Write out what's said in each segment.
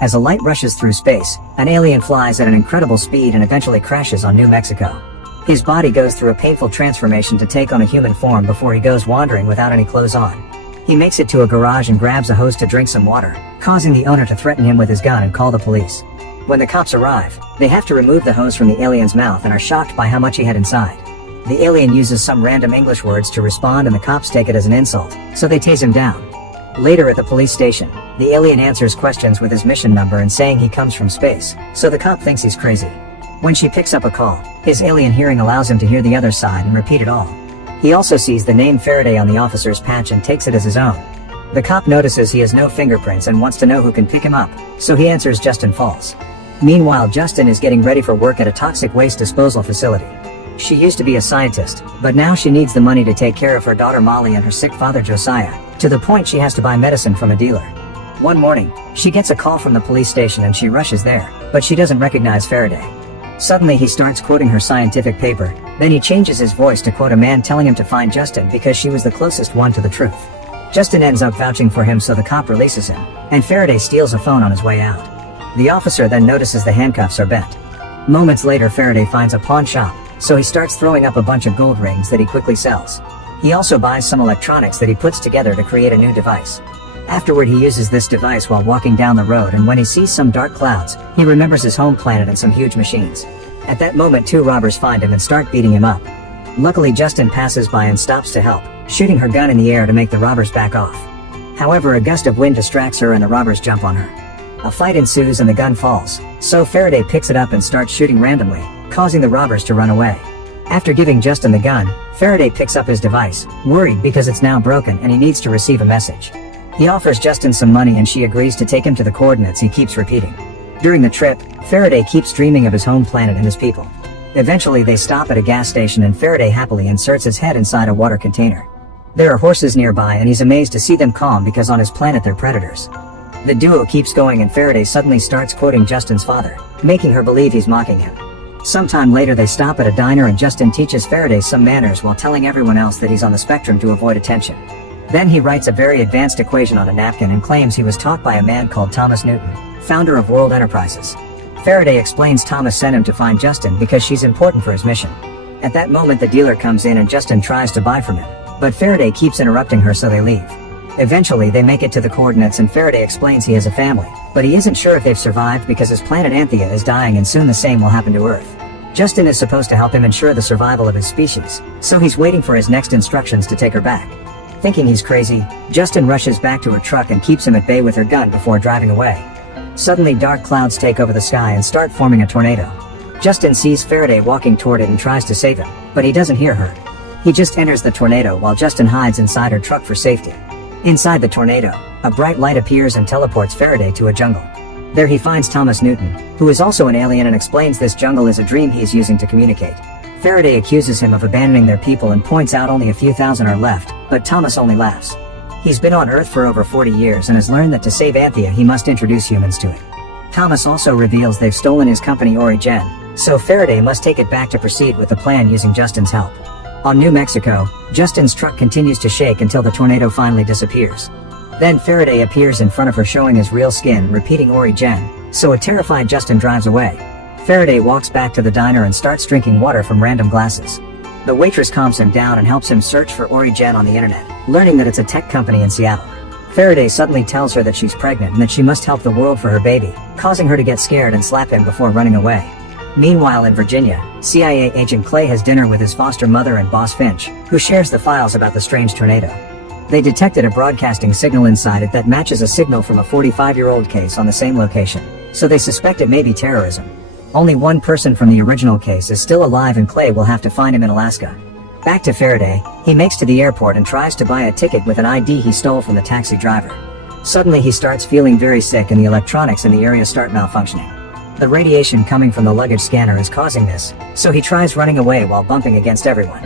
As a light rushes through space, an alien flies at an incredible speed and eventually crashes on New Mexico. His body goes through a painful transformation to take on a human form before he goes wandering without any clothes on. He makes it to a garage and grabs a hose to drink some water, causing the owner to threaten him with his gun and call the police. When the cops arrive, they have to remove the hose from the alien's mouth and are shocked by how much he had inside. The alien uses some random English words to respond and the cops take it as an insult, so they tase him down. Later at the police station, the alien answers questions with his mission number and saying he comes from space, so the cop thinks he's crazy. When she picks up a call, his alien hearing allows him to hear the other side and repeat it all. He also sees the name Faraday on the officer's patch and takes it as his own. The cop notices he has no fingerprints and wants to know who can pick him up, so he answers Justin Falls. Meanwhile, Justin is getting ready for work at a toxic waste disposal facility. She used to be a scientist, but now she needs the money to take care of her daughter Molly and her sick father Josiah, to the point she has to buy medicine from a dealer. One morning, she gets a call from the police station and she rushes there, but she doesn't recognize Faraday. Suddenly he starts quoting her scientific paper, then he changes his voice to quote a man telling him to find Justin because she was the closest one to the truth. Justin ends up vouching for him, so the cop releases him, and Faraday steals a phone on his way out. The officer then notices the handcuffs are bent. Moments later, Faraday finds a pawn shop, so he starts throwing up a bunch of gold rings that he quickly sells. He also buys some electronics that he puts together to create a new device. Afterward, he uses this device while walking down the road, and when he sees some dark clouds, he remembers his home planet and some huge machines. At that moment, two robbers find him and start beating him up. Luckily, Justin passes by and stops to help, shooting her gun in the air to make the robbers back off. However, a gust of wind distracts her and the robbers jump on her. A fight ensues and the gun falls, so Faraday picks it up and starts shooting randomly, causing the robbers to run away. After giving Justin the gun, Faraday picks up his device, worried because it's now broken and he needs to receive a message. He offers Justin some money and she agrees to take him to the coordinates he keeps repeating. During the trip, Faraday keeps dreaming of his home planet and his people. Eventually they stop at a gas station and Faraday happily inserts his head inside a water container. There are horses nearby and he's amazed to see them calm because on his planet they're predators. The duo keeps going and Faraday suddenly starts quoting Justin's father, making her believe he's mocking him. Sometime later they stop at a diner and Justin teaches Faraday some manners while telling everyone else that he's on the spectrum to avoid attention. Then he writes a very advanced equation on a napkin and claims he was taught by a man called Thomas Newton, founder of World Enterprises. Faraday explains Thomas sent him to find Justin because she's important for his mission. At that moment the dealer comes in and Justin tries to buy from him, but Faraday keeps interrupting her, so they leave. Eventually they make it to the coordinates and Faraday explains he has a family, but he isn't sure if they've survived because his planet Anthea is dying and soon the same will happen to Earth. Justin is supposed to help him ensure the survival of his species, so he's waiting for his next instructions to take her back. Thinking he's crazy, Justin rushes back to her truck and keeps him at bay with her gun before driving away. Suddenly dark clouds take over the sky and start forming a tornado. Justin sees Faraday walking toward it and tries to save him, but he doesn't hear her. He just enters the tornado while Justin hides inside her truck for safety. Inside the tornado, a bright light appears and teleports Faraday to a jungle. There he finds Thomas Newton, who is also an alien, and explains this jungle is a dream he's using to communicate. Faraday accuses him of abandoning their people and points out only a few thousand are left, but Thomas only laughs. He's been on Earth for over 40 years and has learned that to save Anthea he must introduce humans to it. Thomas also reveals they've stolen his company Origen, so Faraday must take it back to proceed with the plan using Justin's help. On New Mexico, Justin's truck continues to shake until the tornado finally disappears. Then Faraday appears in front of her showing his real skin, repeating Origen, so a terrified Justin drives away. Faraday walks back to the diner and starts drinking water from random glasses. The waitress calms him down and helps him search for Origen on the internet, learning that it's a tech company in Seattle. Faraday suddenly tells her that she's pregnant and that she must help the world for her baby, causing her to get scared and slap him before running away. Meanwhile in Virginia, CIA agent Clay has dinner with his foster mother and boss Finch, who shares the files about the strange tornado. They detected a broadcasting signal inside it that matches a signal from a 45-year-old case on the same location, so they suspect it may be terrorism. Only one person from the original case is still alive and Clay will have to find him in Alaska. Back to Faraday, he makes to the airport and tries to buy a ticket with an ID he stole from the taxi driver. Suddenly he starts feeling very sick and the electronics in the area start malfunctioning. The radiation coming from the luggage scanner is causing this, so he tries running away while bumping against everyone.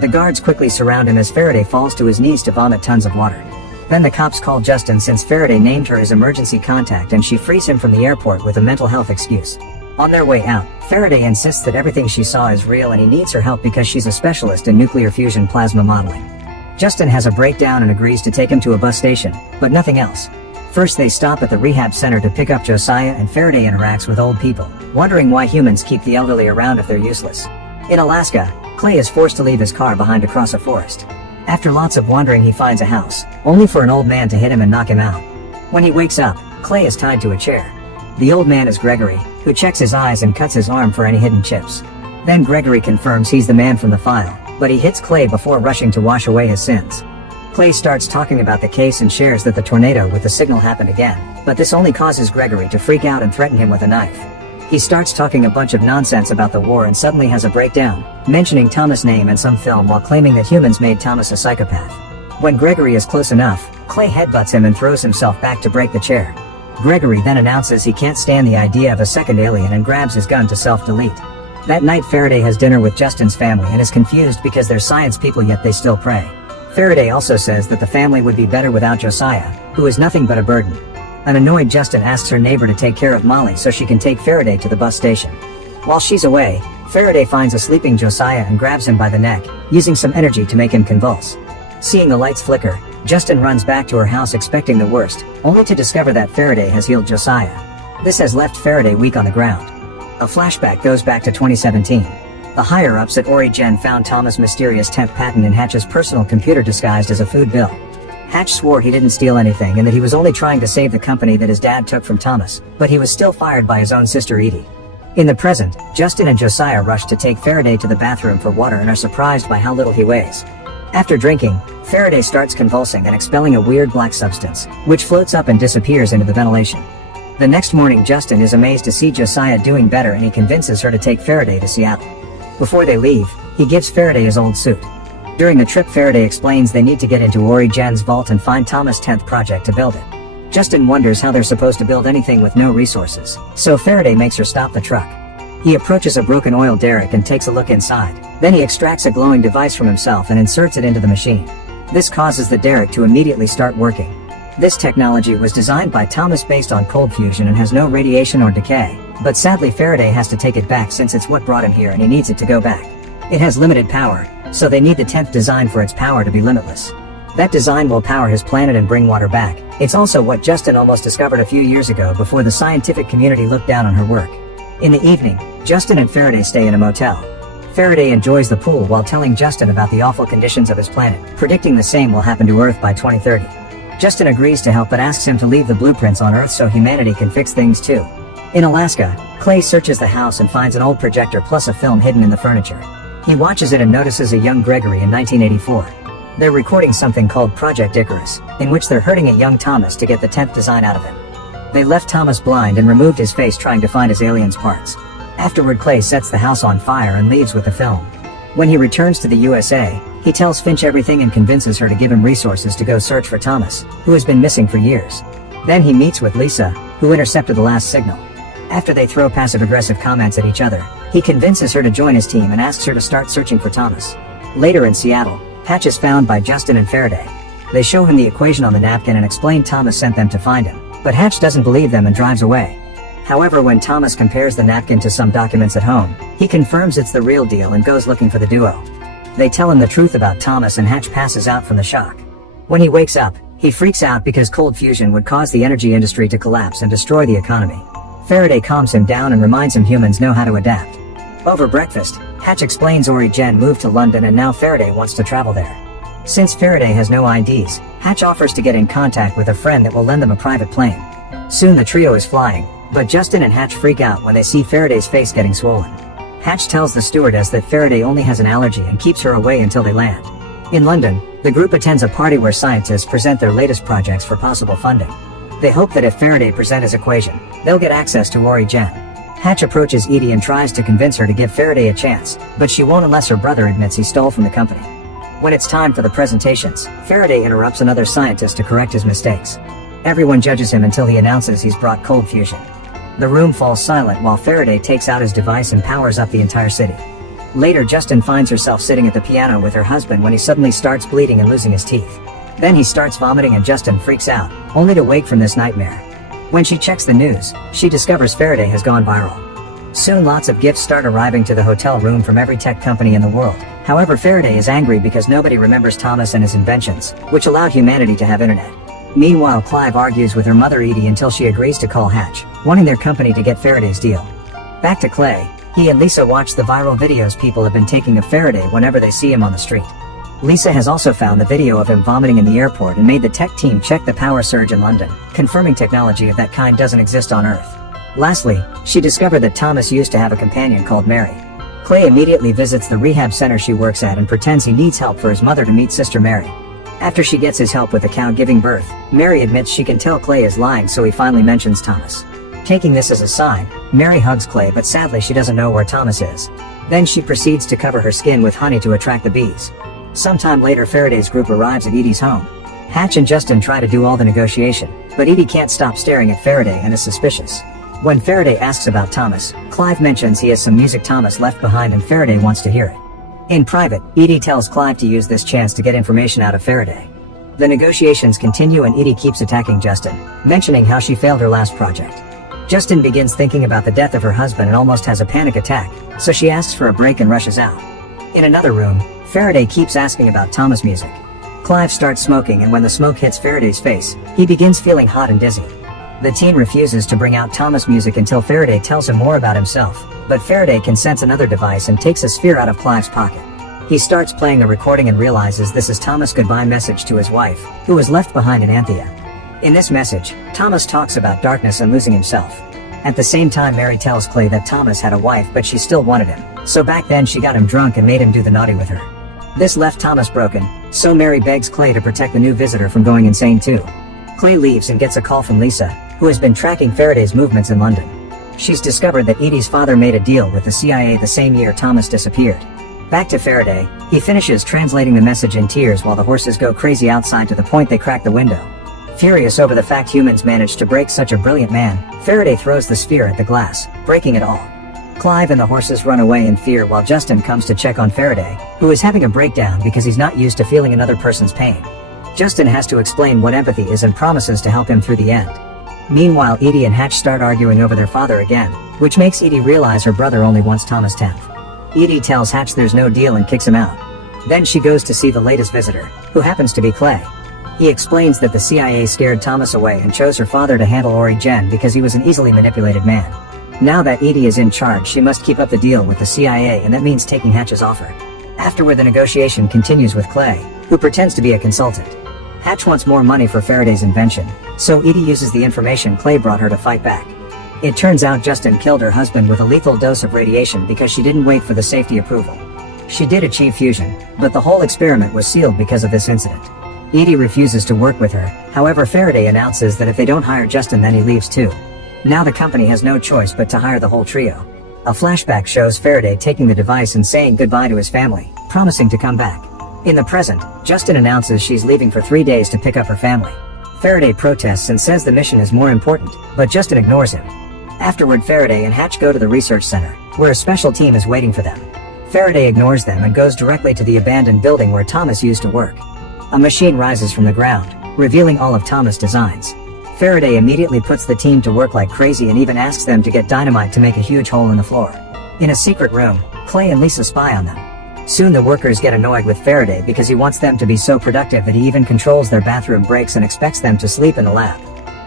The guards quickly surround him as Faraday falls to his knees to vomit tons of water. Then the cops call Justin since Faraday named her his emergency contact and she frees him from the airport with a mental health excuse. On their way out, Faraday insists that everything she saw is real and he needs her help because she's a specialist in nuclear fusion plasma modeling. Justin has a breakdown and agrees to take him to a bus station, but nothing else. First they stop at the rehab center to pick up Josiah, and Faraday interacts with old people, wondering why humans keep the elderly around if they're useless. In Alaska, Clay is forced to leave his car behind across a forest. After lots of wandering he finds a house, only for an old man to hit him and knock him out. When he wakes up, Clay is tied to a chair. The old man is Gregory, who checks his eyes and cuts his arm for any hidden chips. Then Gregory confirms he's the man from the file, but he hits Clay before rushing to wash away his sins. Clay starts talking about the case and shares that the tornado with the signal happened again, but this only causes Gregory to freak out and threaten him with a knife. He starts talking a bunch of nonsense about the war and suddenly has a breakdown, mentioning Thomas' name and some film while claiming that humans made Thomas a psychopath. When Gregory is close enough, Clay headbutts him and throws himself back to break the chair. Gregory then announces he can't stand the idea of a second alien and grabs his gun to self-delete. That night Faraday has dinner with Justin's family and is confused because they're science people yet they still pray. Faraday also says that the family would be better without Josiah, who is nothing but a burden. An annoyed Justin asks her neighbor to take care of Molly so she can take Faraday to the bus station. While she's away, Faraday finds a sleeping Josiah and grabs him by the neck, using some energy to make him convulse. Seeing the lights flicker, Justin runs back to her house expecting the worst, only to discover that Faraday has healed Josiah. This has left Faraday weak on the ground. A flashback goes back to 2017. The higher-ups at Origen found Thomas' mysterious temp patent in Hatch's personal computer disguised as a food bill. Hatch swore he didn't steal anything and that he was only trying to save the company that his dad took from Thomas, but he was still fired by his own sister Edie. In the present, Justin and Josiah rush to take Faraday to the bathroom for water and are surprised by how little he weighs. After drinking, Faraday starts convulsing and expelling a weird black substance, which floats up and disappears into the ventilation. The next morning Justin is amazed to see Josiah doing better and he convinces her to take Faraday to Seattle. Before they leave, he gives Faraday his old suit. During the trip Faraday explains they need to get into Origen's vault and find Thomas' 10th project to build it. Justin wonders how they're supposed to build anything with no resources, so Faraday makes her stop the truck. He approaches a broken oil derrick and takes a look inside. Then he extracts a glowing device from himself and inserts it into the machine. This causes the derrick to immediately start working. This technology was designed by Thomas based on cold fusion and has no radiation or decay, but sadly Faraday has to take it back since it's what brought him here and he needs it to go back. It has limited power, so they need the 10th design for its power to be limitless. That design will power his planet and bring water back. It's also what Justin almost discovered a few years ago before the scientific community looked down on her work. In the evening, Justin and Faraday stay in a motel. Faraday enjoys the pool while telling Justin about the awful conditions of his planet, predicting the same will happen to Earth by 2030. Justin agrees to help but asks him to leave the blueprints on Earth so humanity can fix things too. In Alaska, Clay searches the house and finds an old projector plus a film hidden in the furniture. He watches it and notices a young Gregory in 1984. They're recording something called Project Icarus, in which they're hurting a young Thomas to get the 10th design out of him. They left Thomas blind and removed his face trying to find his alien's parts. Afterward Clay sets the house on fire and leaves with the film. When he returns to the USA, he tells Finch everything and convinces her to give him resources to go search for Thomas, who has been missing for years. Then he meets with Lisa, who intercepted the last signal. After they throw passive-aggressive comments at each other, he convinces her to join his team and asks her to start searching for Thomas. Later in Seattle, Hatch is found by Justin and Faraday. They show him the equation on the napkin and explain Thomas sent them to find him, but Hatch doesn't believe them and drives away. However, when Thomas compares the napkin to some documents at home, he confirms it's the real deal and goes looking for the duo. They tell him the truth about Thomas and Hatch passes out from the shock. When he wakes up, he freaks out because cold fusion would cause the energy industry to collapse and destroy the economy. Faraday calms him down and reminds him humans know how to adapt. Over breakfast, Hatch explains Origen moved to London and now Faraday wants to travel there. Since Faraday has no IDs, Hatch offers to get in contact with a friend that will lend them a private plane. Soon the trio is flying, but Justin and Hatch freak out when they see Faraday's face getting swollen. Hatch tells the stewardess that Faraday only has an allergy and keeps her away until they land. In London, the group attends a party where scientists present their latest projects for possible funding. They hope that if Faraday presents his equation, they'll get access to Origen. Hatch approaches Edie and tries to convince her to give Faraday a chance, but she won't unless her brother admits he stole from the company. When it's time for the presentations, Faraday interrupts another scientist to correct his mistakes. Everyone judges him until he announces he's brought cold fusion. The room falls silent while Faraday takes out his device and powers up the entire city. Later, Justin finds herself sitting at the piano with her husband when he suddenly starts bleeding and losing his teeth. Then he starts vomiting and Justin freaks out, only to wake from this nightmare. When she checks the news, she discovers Faraday has gone viral. Soon lots of gifts start arriving to the hotel room from every tech company in the world. However, Faraday is angry because nobody remembers Thomas and his inventions, which allowed humanity to have internet. Meanwhile, Clive argues with her mother Edie until she agrees to call Hatch, wanting their company to get Faraday's deal. Back to Clay. He and Lisa watch the viral videos people have been taking of Faraday whenever they see him on the street. Lisa has also found the video of him vomiting in the airport and made the tech team check the power surge in London, confirming technology of that kind doesn't exist on Earth. Lastly, she discovered that Thomas used to have a companion called Mary. Clay immediately visits the rehab center she works at and pretends he needs help for his mother to meet Sister Mary. After she gets his help with the cow giving birth, Mary admits she can tell Clay is lying, so he finally mentions Thomas. Taking this as a sign, Mary hugs Clay, but sadly she doesn't know where Thomas is. Then she proceeds to cover her skin with honey to attract the bees. Sometime later, Faraday's group arrives at Edie's home. Hatch and Justin try to do all the negotiation, but Edie can't stop staring at Faraday and is suspicious. When Faraday asks about Thomas, Clive mentions he has some music Thomas left behind and Faraday wants to hear it. In private, Edie tells Clive to use this chance to get information out of Faraday. The negotiations continue and Edie keeps attacking Justin, mentioning how she failed her last project. Justin begins thinking about the death of her husband and almost has a panic attack, so she asks for a break and rushes out. In another room, Faraday keeps asking about Thomas' music. Clive starts smoking, and when the smoke hits Faraday's face, he begins feeling hot and dizzy. The teen refuses to bring out Thomas' music until Faraday tells him more about himself, but Faraday can sense another device and takes a sphere out of Clive's pocket. He starts playing the recording and realizes this is Thomas' goodbye message to his wife, who was left behind in Anthea. In this message, Thomas talks about darkness and losing himself. At the same time, Mary tells Clay that Thomas had a wife but she still wanted him, so back then she got him drunk and made him do the naughty with her. This left Thomas broken, so Mary begs Clay to protect the new visitor from going insane too. Clay leaves and gets a call from Lisa, who has been tracking Faraday's movements in London. She's discovered that Edie's father made a deal with the CIA the same year Thomas disappeared. Back to Faraday, he finishes translating the message in tears while the horses go crazy outside to the point they crack the window. Furious over the fact humans managed to break such a brilliant man, Faraday throws the sphere at the glass, breaking it all. Clive and the horses run away in fear while Justin comes to check on Faraday, who is having a breakdown because he's not used to feeling another person's pain. Justin has to explain what empathy is and promises to help him through the end. Meanwhile, Edie and Hatch start arguing over their father again, which makes Edie realize her brother only wants Thomas 10th. Edie tells Hatch there's no deal and kicks him out. Then she goes to see the latest visitor, who happens to be Clay. He explains that the CIA scared Thomas away and chose her father to handle Ori Gen because he was an easily manipulated man. Now that Edie is in charge, she must keep up the deal with the CIA, and that means taking Hatch's offer. Afterward, the negotiation continues with Clay, who pretends to be a consultant. Hatch wants more money for Faraday's invention, so Edie uses the information Clay brought her to fight back. It turns out Justin killed her husband with a lethal dose of radiation because she didn't wait for the safety approval. She did achieve fusion, but the whole experiment was sealed because of this incident. Edie refuses to work with her, however Faraday announces that if they don't hire Justin then he leaves too. Now the company has no choice but to hire the whole trio. A flashback shows Faraday taking the device and saying goodbye to his family, promising to come back. In the present, Justin announces she's leaving for 3 days to pick up her family. Faraday protests and says the mission is more important, but Justin ignores him. Afterward, Faraday and Hatch go to the research center, where a special team is waiting for them. Faraday ignores them and goes directly to the abandoned building where Thomas used to work. A machine rises from the ground, revealing all of Thomas' designs. Faraday immediately puts the team to work like crazy and even asks them to get dynamite to make a huge hole in the floor. In a secret room, Clay and Lisa spy on them. Soon the workers get annoyed with Faraday because he wants them to be so productive that he even controls their bathroom breaks and expects them to sleep in the lab.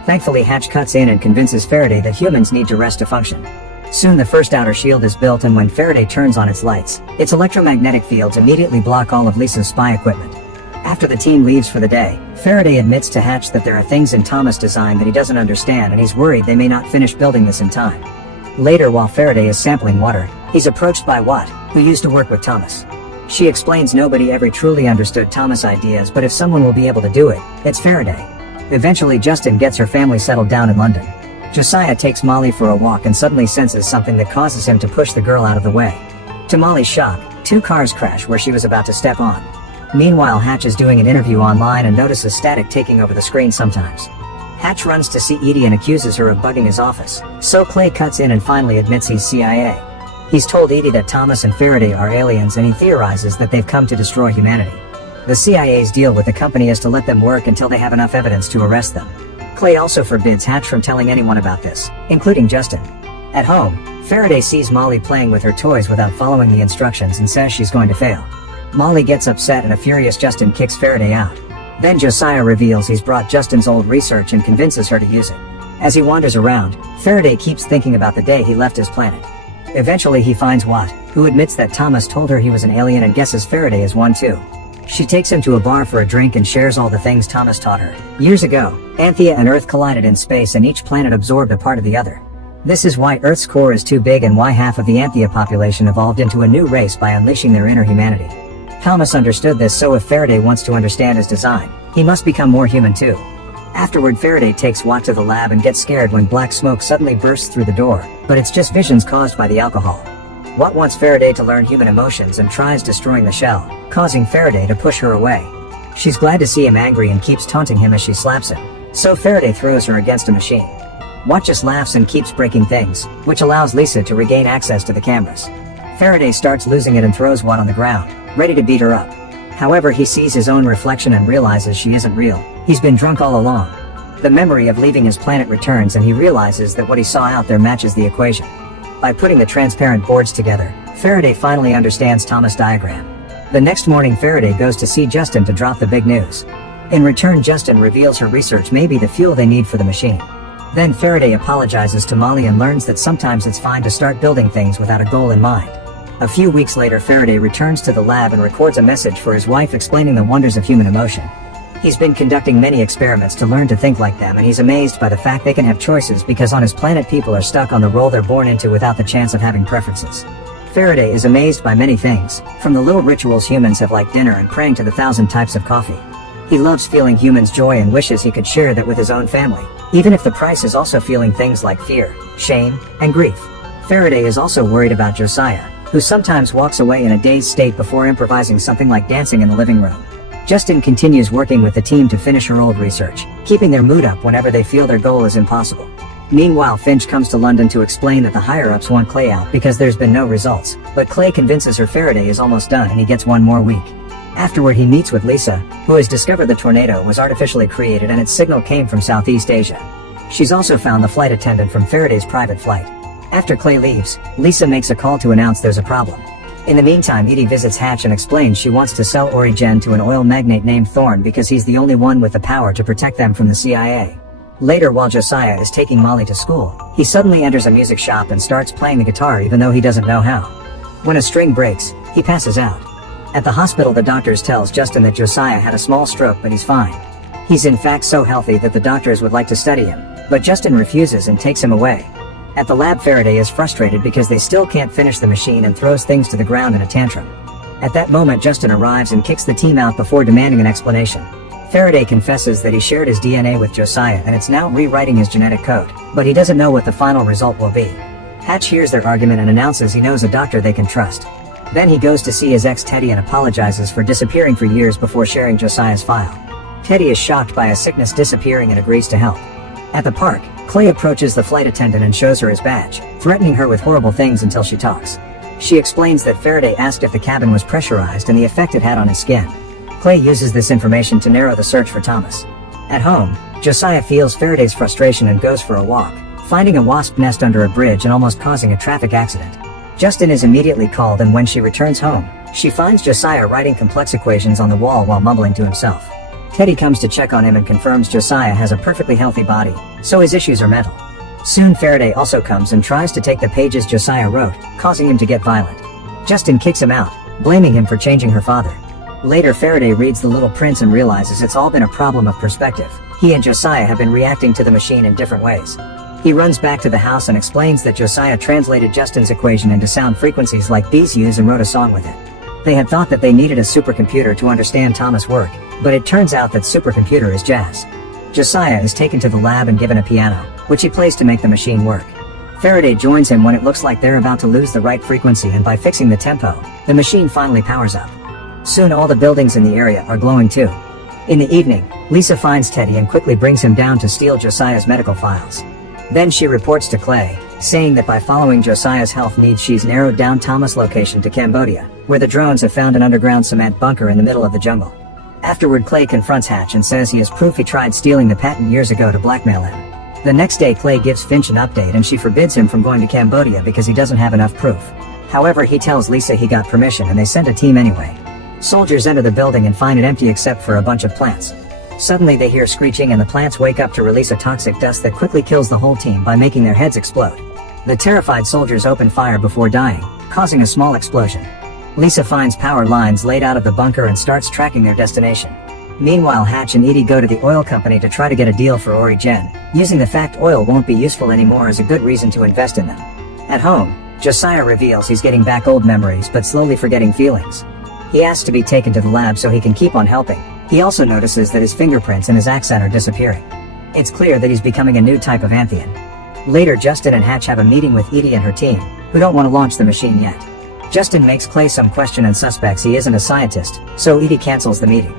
Thankfully, Hatch cuts in and convinces Faraday that humans need to rest to function. Soon the first outer shield is built, and when Faraday turns on its lights, its electromagnetic fields immediately block all of Lisa's spy equipment. After the team leaves for the day, Faraday admits to Hatch that there are things in Thomas' design that he doesn't understand, and he's worried they may not finish building this in time. Later, while Faraday is sampling water, he's approached by Watt, who used to work with Thomas. She explains nobody ever truly understood Thomas' ideas, but if someone will be able to do it, it's Faraday. Eventually, Justin gets her family settled down in London. Josiah takes Molly for a walk and suddenly senses something that causes him to push the girl out of the way. To Molly's shock, 2 cars crash where she was about to step on. Meanwhile, Hatch is doing an interview online and notices static taking over the screen sometimes. Hatch runs to see Edie and accuses her of bugging his office, so Clay cuts in and finally admits he's CIA. He's told Edie that Thomas and Faraday are aliens, and he theorizes that they've come to destroy humanity. The CIA's deal with the company is to let them work until they have enough evidence to arrest them. Clay also forbids Hatch from telling anyone about this, including Justin. At home, Faraday sees Molly playing with her toys without following the instructions and says she's going to fail. Molly gets upset and a furious Justin kicks Faraday out. Then Josiah reveals he's brought Justin's old research and convinces her to use it. As he wanders around, Faraday keeps thinking about the day he left his planet. Eventually he finds Watt, who admits that Thomas told her he was an alien and guesses Faraday is one too. She takes him to a bar for a drink and shares all the things Thomas taught her. Years ago, Anthea and Earth collided in space and each planet absorbed a part of the other. This is why Earth's core is too big and why half of the Anthea population evolved into a new race by unleashing their inner humanity. Thomas understood this, so if Faraday wants to understand his design, he must become more human too. Afterward, Faraday takes Watt to the lab and gets scared when black smoke suddenly bursts through the door, but it's just visions caused by the alcohol. Watt wants Faraday to learn human emotions and tries destroying the shell, causing Faraday to push her away. She's glad to see him angry and keeps taunting him as she slaps him, so Faraday throws her against a machine. Watt just laughs and keeps breaking things, which allows Lisa to regain access to the cameras. Faraday starts losing it and throws Watt on the ground, ready to beat her up. However, he sees his own reflection and realizes she isn't real. He's been drunk all along. The memory of leaving his planet returns and he realizes that what he saw out there matches the equation. By putting the transparent boards together, Faraday finally understands Thomas' diagram. The next morning, Faraday goes to see Justin to drop the big news. In return, Justin reveals her research may be the fuel they need for the machine. Then Faraday apologizes to Molly and learns that sometimes it's fine to start building things without a goal in mind. A few weeks later, Faraday returns to the lab and records a message for his wife explaining the wonders of human emotion. He's been conducting many experiments to learn to think like them, and he's amazed by the fact they can have choices because on his planet people are stuck on the role they're born into without the chance of having preferences. Faraday is amazed by many things, from the little rituals humans have like dinner and praying to the 1,000 types of coffee. He loves feeling humans' joy and wishes he could share that with his own family, even if the price is also feeling things like fear, shame, and grief. Faraday is also worried about Josiah, who sometimes walks away in a dazed state before improvising something like dancing in the living room. Justin continues working with the team to finish her old research, keeping their mood up whenever they feel their goal is impossible. Meanwhile, Finch comes to London to explain that the higher-ups want Clay out because there's been no results, but Clay convinces her Faraday is almost done and he gets one more week. Afterward, he meets with Lisa, who has discovered the tornado was artificially created and its signal came from Southeast Asia. She's also found the flight attendant from Faraday's private flight. After Clay leaves, Lisa makes a call to announce there's a problem. In the meantime, Edie visits Hatch and explains she wants to sell Origen to an oil magnate named Thorne because he's the only one with the power to protect them from the CIA. Later, while Josiah is taking Molly to school, he suddenly enters a music shop and starts playing the guitar even though he doesn't know how. When a string breaks, he passes out. At the hospital, the doctors tells Justin that Josiah had a small stroke but he's fine. He's in fact so healthy that the doctors would like to study him, but Justin refuses and takes him away. At the lab, Faraday is frustrated because they still can't finish the machine and throws things to the ground in a tantrum. At that moment, Justin arrives and kicks the team out before demanding an explanation. Faraday confesses that he shared his DNA with Josiah and it's now rewriting his genetic code, but he doesn't know what the final result will be. Hatch hears their argument and announces he knows a doctor they can trust. Then he goes to see his ex Teddy and apologizes for disappearing for years before sharing Josiah's file. Teddy is shocked by a sickness disappearing and agrees to help. At the park, Clay approaches the flight attendant and shows her his badge, threatening her with horrible things until she talks. She explains that Faraday asked if the cabin was pressurized and the effect it had on his skin. Clay uses this information to narrow the search for Thomas. At home, Josiah feels Faraday's frustration and goes for a walk, finding a wasp nest under a bridge and almost causing a traffic accident. Justin is immediately called, and when she returns home, she finds Josiah writing complex equations on the wall while mumbling to himself. Teddy comes to check on him and confirms Josiah has a perfectly healthy body, so his issues are mental. Soon Faraday also comes and tries to take the pages Josiah wrote, causing him to get violent. Justin kicks him out, blaming him for changing her father. Later, Faraday reads The Little Prince and realizes it's all been a problem of perspective. He and Josiah have been reacting to the machine in different ways. He runs back to the house and explains that Josiah translated Justin's equation into sound frequencies like bees use and wrote a song with it. They had thought that they needed a supercomputer to understand Thomas' work, but it turns out that supercomputer is jazz. Josiah is taken to the lab and given a piano, which he plays to make the machine work. Faraday joins him when it looks like they're about to lose the right frequency, and by fixing the tempo, the machine finally powers up. Soon all the buildings in the area are glowing too. In the evening, Lisa finds Teddy and quickly brings him down to steal Josiah's medical files. Then she reports to Clay, saying that by following Josiah's health needs she's narrowed down Thomas' location to Cambodia, where the drones have found an underground cement bunker in the middle of the jungle. Afterward, Clay confronts Hatch and says he has proof he tried stealing the patent years ago to blackmail him. The next day, Clay gives Finch an update and she forbids him from going to Cambodia because he doesn't have enough proof. However, he tells Lisa he got permission and they send a team anyway. Soldiers enter the building and find it empty except for a bunch of plants. Suddenly they hear screeching and the plants wake up to release a toxic dust that quickly kills the whole team by making their heads explode. The terrified soldiers open fire before dying, causing a small explosion. Lisa finds power lines laid out of the bunker and starts tracking their destination. Meanwhile, Hatch and Edie go to the oil company to try to get a deal for Origen, using the fact oil won't be useful anymore as a good reason to invest in them. At home, Josiah reveals he's getting back old memories but slowly forgetting feelings. He asks to be taken to the lab so he can keep on helping. He also notices that his fingerprints and his accent are disappearing. It's clear that he's becoming a new type of Anthian. Later, Justin and Hatch have a meeting with Edie and her team, who don't want to launch the machine yet. Justin makes Clay some question and suspects he isn't a scientist, so Edie cancels the meeting.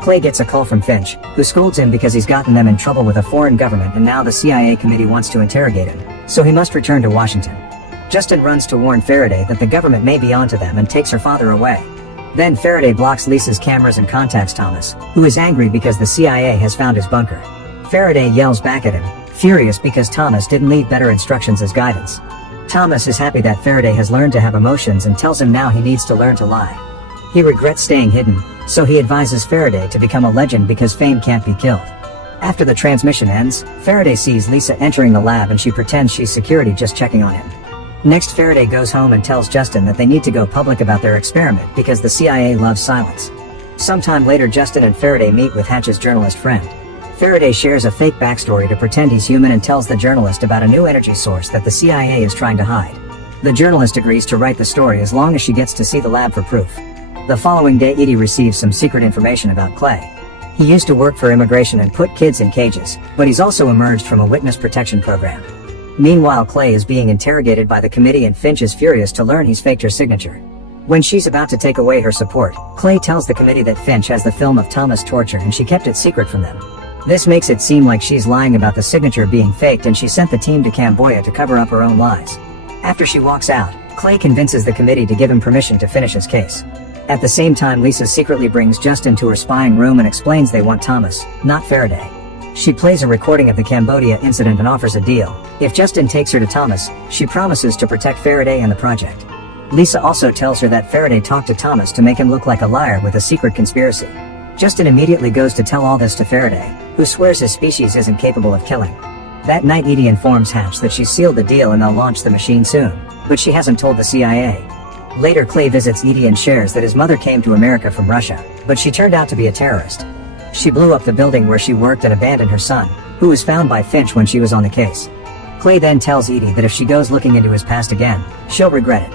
Clay gets a call from Finch, who scolds him because he's gotten them in trouble with a foreign government and now the CIA committee wants to interrogate him, so he must return to Washington. Justin runs to warn Faraday that the government may be onto them and takes her father away. Then Faraday blocks Lisa's cameras and contacts Thomas, who is angry because the CIA has found his bunker. Faraday yells back at him, furious because Thomas didn't leave better instructions as guidance. Thomas is happy that Faraday has learned to have emotions and tells him now he needs to learn to lie. He regrets staying hidden, so he advises Faraday to become a legend because fame can't be killed. After the transmission ends, Faraday sees Lisa entering the lab and she pretends she's security just checking on him. Next, Faraday goes home and tells Justin that they need to go public about their experiment because the CIA loves silence. Sometime later, Justin and Faraday meet with Hatch's journalist friend. Faraday shares a fake backstory to pretend he's human and tells the journalist about a new energy source that the CIA is trying to hide. The journalist agrees to write the story as long as she gets to see the lab for proof. The following day, Edie receives some secret information about Clay. He used to work for immigration and put kids in cages, but he's also emerged from a witness protection program. Meanwhile, Clay is being interrogated by the committee and Finch is furious to learn he's faked her signature. When she's about to take away her support, Clay tells the committee that Finch has the film of Thomas' torture and she kept it secret from them. This makes it seem like she's lying about the signature being faked and she sent the team to Cambodia to cover up her own lies. After she walks out, Clay convinces the committee to give him permission to finish his case. At the same time, Lisa secretly brings Justin to her spying room and explains they want Thomas, not Faraday. She plays a recording of the Cambodia incident and offers a deal. If Justin takes her to Thomas, she promises to protect Faraday and the project. Lisa also tells her that Faraday talked to Thomas to make him look like a liar with a secret conspiracy. Justin immediately goes to tell all this to Faraday, who swears his species isn't capable of killing. That night, Edie informs Hatch that she's sealed the deal and they'll launch the machine soon, but she hasn't told the CIA. Later, Clay visits Edie and shares that his mother came to America from Russia, but she turned out to be a terrorist. She blew up the building where she worked and abandoned her son, who was found by Finch when she was on the case. Clay then tells Edie that if she goes looking into his past again, she'll regret it.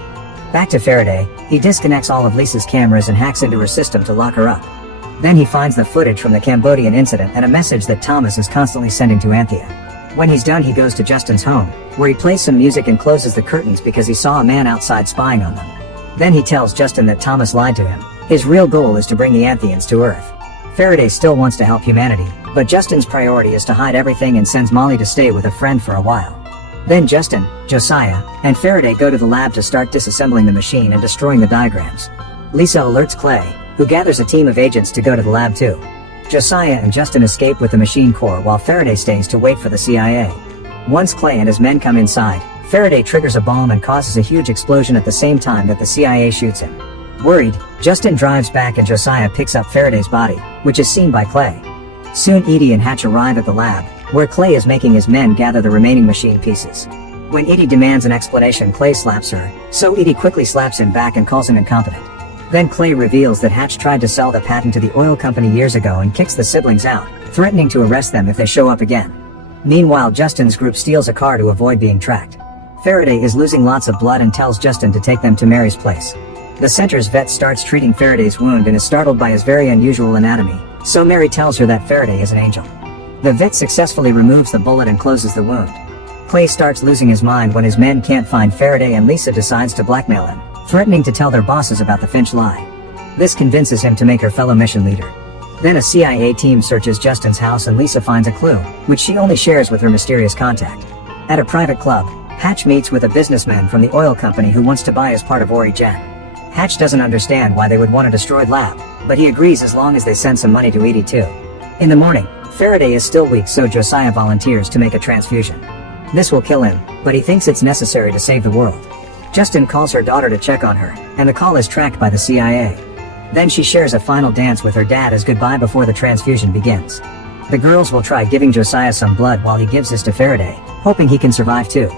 Back to Faraday, he disconnects all of Lisa's cameras and hacks into her system to lock her up. Then he finds the footage from the Cambodian incident and a message that Thomas is constantly sending to Anthea. When he's done, he goes to Justin's home, where he plays some music and closes the curtains because he saw a man outside spying on them. Then he tells Justin that Thomas lied to him. His real goal is to bring the Anthians to Earth. Faraday still wants to help humanity, but Justin's priority is to hide everything and sends Molly to stay with a friend for a while. Then Justin, Josiah, and Faraday go to the lab to start disassembling the machine and destroying the diagrams. Lisa alerts Clay, who gathers a team of agents to go to the lab too. Josiah and Justin escape with the machine core while Faraday stays to wait for the CIA. Once Clay and his men come inside, Faraday triggers a bomb and causes a huge explosion at the same time that the CIA shoots him. Worried, Justin drives back and Josiah picks up Faraday's body, which is seen by Clay. Soon Edie and Hatch arrive at the lab, where Clay is making his men gather the remaining machine pieces. When Edie demands an explanation, Clay slaps her, so Edie quickly slaps him back and calls him incompetent. Then Clay reveals that Hatch tried to sell the patent to the oil company years ago and kicks the siblings out, threatening to arrest them if they show up again. Meanwhile, Justin's group steals a car to avoid being tracked. Faraday is losing lots of blood and tells Justin to take them to Mary's place. The center's vet starts treating Faraday's wound and is startled by his very unusual anatomy, so Mary tells her that Faraday is an angel. The vet successfully removes the bullet and closes the wound. Clay starts losing his mind when his men can't find Faraday and Lisa decides to blackmail him, threatening to tell their bosses about the Finch lie. This convinces him to make her fellow mission leader. Then a CIA team searches Justin's house and Lisa finds a clue, which she only shares with her mysterious contact. At a private club, Hatch meets with a businessman from the oil company who wants to buy as part of Origen. Hatch doesn't understand why they would want a destroyed lab, but he agrees as long as they send some money to Edie too. In the morning, Faraday is still weak, so Josiah volunteers to make a transfusion. This will kill him, but he thinks it's necessary to save the world. Justin calls her daughter to check on her, and the call is tracked by the CIA. Then she shares a final dance with her dad as goodbye before the transfusion begins. The girls will try giving Josiah some blood while he gives his to Faraday, hoping he can survive too.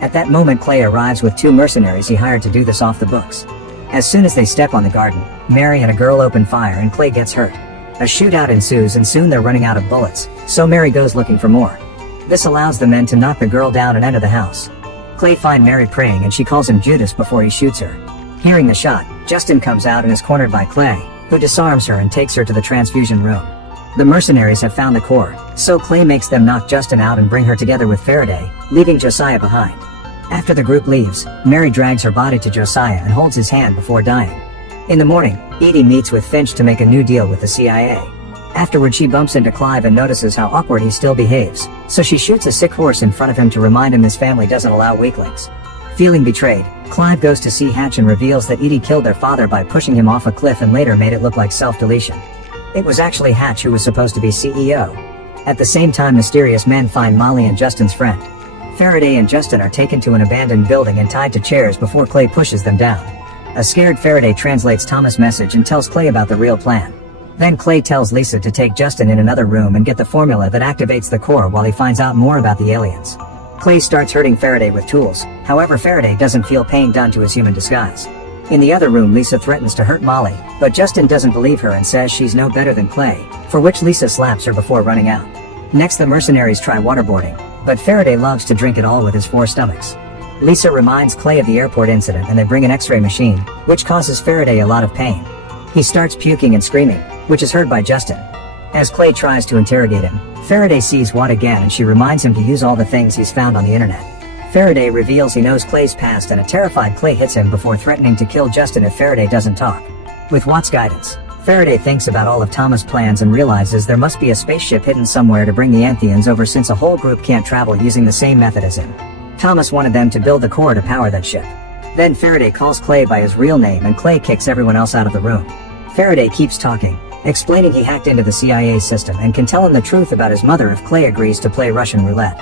At that moment Clay arrives with 2 mercenaries he hired to do this off the books. As soon as they step on the garden, Mary and a girl open fire and Clay gets hurt. A shootout ensues and soon they're running out of bullets, so Mary goes looking for more. This allows the men to knock the girl down and enter the house. Clay finds Mary praying and she calls him Judas before he shoots her. Hearing the shot, Justin comes out and is cornered by Clay, who disarms her and takes her to the transfusion room. The mercenaries have found the core, so Clay makes them knock Justin out and bring her together with Faraday, leaving Josiah behind. After the group leaves, Mary drags her body to Josiah and holds his hand before dying. In the morning, Edie meets with Finch to make a new deal with the CIA. Afterward she bumps into Clive and notices how awkward he still behaves, so she shoots a sick horse in front of him to remind him his family doesn't allow weaklings. Feeling betrayed, Clive goes to see Hatch and reveals that Edie killed their father by pushing him off a cliff and later made it look like self-deletion. It was actually Hatch who was supposed to be CEO. At the same time mysterious men find Molly and Justin's friend. Faraday and Justin are taken to an abandoned building and tied to chairs before Clay pushes them down. A scared Faraday translates Thomas' message and tells Clay about the real plan. Then Clay tells Lisa to take Justin in another room and get the formula that activates the core while he finds out more about the aliens. Clay starts hurting Faraday with tools, however Faraday doesn't feel pain done to his human disguise. In the other room Lisa threatens to hurt Molly, but Justin doesn't believe her and says she's no better than Clay, for which Lisa slaps her before running out. Next the mercenaries try waterboarding, but Faraday loves to drink it all with his 4 stomachs. Lisa reminds Clay of the airport incident and they bring an X-ray machine, which causes Faraday a lot of pain. He starts puking and screaming, which is heard by Justin. As Clay tries to interrogate him, Faraday sees Watt again and she reminds him to use all the things he's found on the internet. Faraday reveals he knows Clay's past and a terrified Clay hits him before threatening to kill Justin if Faraday doesn't talk. With Watt's guidance, Faraday thinks about all of Thomas' plans and realizes there must be a spaceship hidden somewhere to bring the Anthians over since a whole group can't travel using the same method as him. Thomas wanted them to build the core to power that ship. Then Faraday calls Clay by his real name and Clay kicks everyone else out of the room. Faraday keeps talking, explaining he hacked into the CIA system and can tell him the truth about his mother if Clay agrees to play Russian roulette.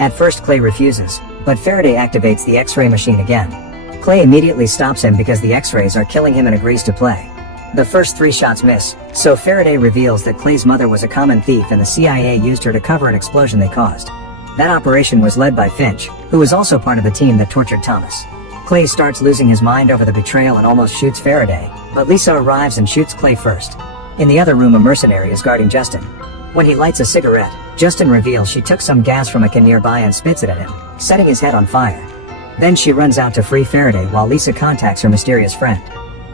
At first Clay refuses, but Faraday activates the X-ray machine again. Clay immediately stops him because the X-rays are killing him and agrees to play. The first 3 shots miss, so Faraday reveals that Clay's mother was a common thief and the CIA used her to cover an explosion they caused. That operation was led by Finch, who was also part of the team that tortured Thomas. Clay starts losing his mind over the betrayal and almost shoots Faraday, but Lisa arrives and shoots Clay first. In the other room a mercenary is guarding Justin. When he lights a cigarette, Justin reveals she took some gas from a can nearby and spits it at him, setting his head on fire. Then she runs out to free Faraday while Lisa contacts her mysterious friend.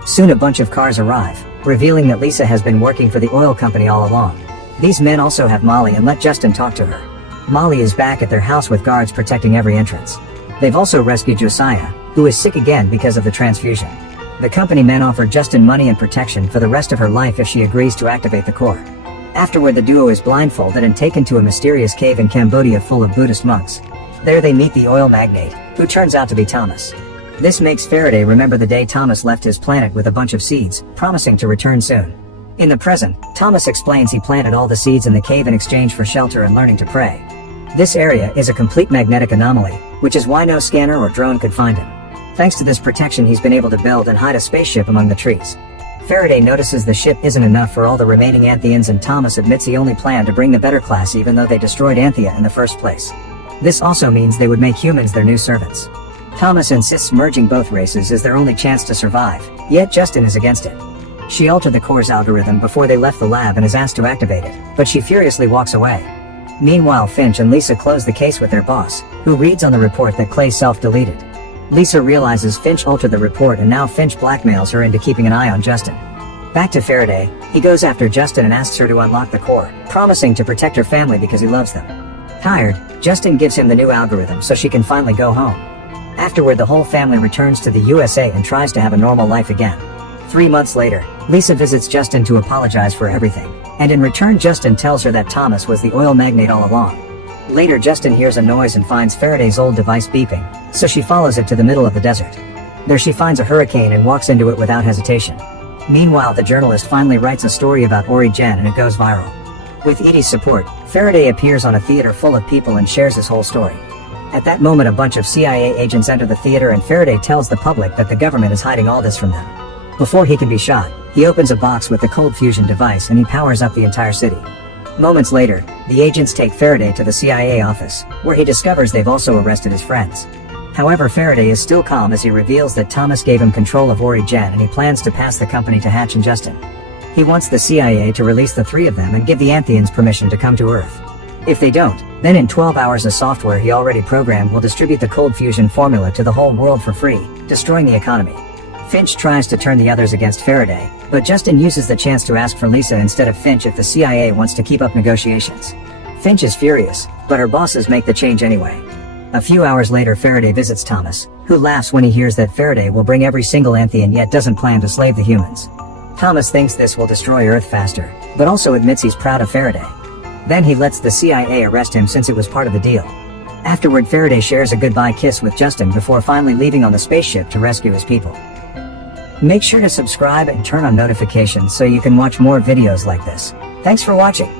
Soon a bunch of cars arrive, revealing that Lisa has been working for the oil company all along. These men also have Molly and let Justin talk to her. Molly is back at their house with guards protecting every entrance. They've also rescued Josiah, who is sick again because of the transfusion. The company men offer Justin money and protection for the rest of her life if she agrees to activate the core. Afterward the duo is blindfolded and taken to a mysterious cave in Cambodia full of Buddhist monks. There they meet the oil magnate, who turns out to be Thomas. This makes Faraday remember the day Thomas left his planet with a bunch of seeds, promising to return soon. In the present, Thomas explains he planted all the seeds in the cave in exchange for shelter and learning to pray. This area is a complete magnetic anomaly, which is why no scanner or drone could find him. Thanks to this protection he's been able to build and hide a spaceship among the trees. Faraday notices the ship isn't enough for all the remaining Anthians and Thomas admits he only planned to bring the better class even though they destroyed Anthea in the first place. This also means they would make humans their new servants. Thomas insists merging both races is their only chance to survive, yet Justin is against it. She altered the core's algorithm before they left the lab and is asked to activate it, but she furiously walks away. Meanwhile Finch and Lisa close the case with their boss, who reads on the report that Clay self-deleted. Lisa realizes Finch altered the report and now Finch blackmails her into keeping an eye on Justin. Back to Faraday, he goes after Justin and asks her to unlock the core, promising to protect her family because he loves them. Tired, Justin gives him the new algorithm so she can finally go home. Afterward the whole family returns to the USA and tries to have a normal life again. 3 months later, Lisa visits Justin to apologize for everything, and in return Justin tells her that Thomas was the oil magnate all along. Later Justin hears a noise and finds Faraday's old device beeping, so she follows it to the middle of the desert. There she finds a hurricane and walks into it without hesitation. Meanwhile the journalist finally writes a story about Ori Gen and it goes viral. With Edie's support, Faraday appears on a theater full of people and shares his whole story. At that moment a bunch of CIA agents enter the theater and Faraday tells the public that the government is hiding all this from them. Before he can be shot, He opens a box with the cold fusion device and he powers up the entire city. Moments later, the agents take Faraday to the CIA office, where he discovers they've also arrested his friends. However, Faraday is still calm as he reveals that Thomas gave him control of Ori Gen and he plans to pass the company to Hatch and Justin. He wants the CIA to release the three of them and give the Antheans permission to come to Earth. If they don't, then in 12 hours a software he already programmed will distribute the cold fusion formula to the whole world for free, destroying the economy. Finch tries to turn the others against Faraday, but Justin uses the chance to ask for Lisa instead of Finch if the CIA wants to keep up negotiations. Finch is furious, but her bosses make the change anyway. A few hours later, Faraday visits Thomas, who laughs when he hears that Faraday will bring every single Anthean yet doesn't plan to slave the humans. Thomas thinks this will destroy Earth faster, but also admits he's proud of Faraday. Then he lets the CIA arrest him since it was part of the deal. Afterward, Faraday shares a goodbye kiss with Justin before finally leaving on the spaceship to rescue his people. Make sure to subscribe and turn on notifications so you can watch more videos like this. Thanks for watching.